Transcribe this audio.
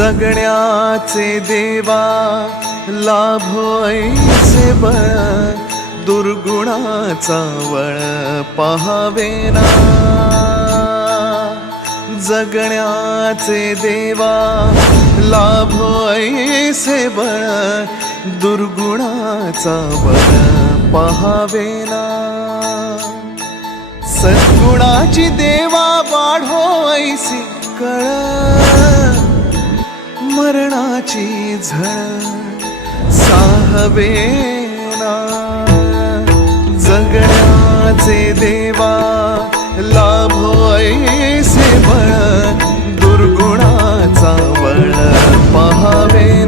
जगण्याचे देवा लाभोयसे बळ, दुर्गुणाचा वळ पहावेना. जगण्याचे देवा लाभोयसे बळ, दुर्गुणाचा बळ पहावेना. सद्गुणाची देवा वाढोयसी कळ, मरणाची झळ साहवेना. जगण्याचे देवा लाभोयसे बळ, दुर्गुणाचा बळ पहावे.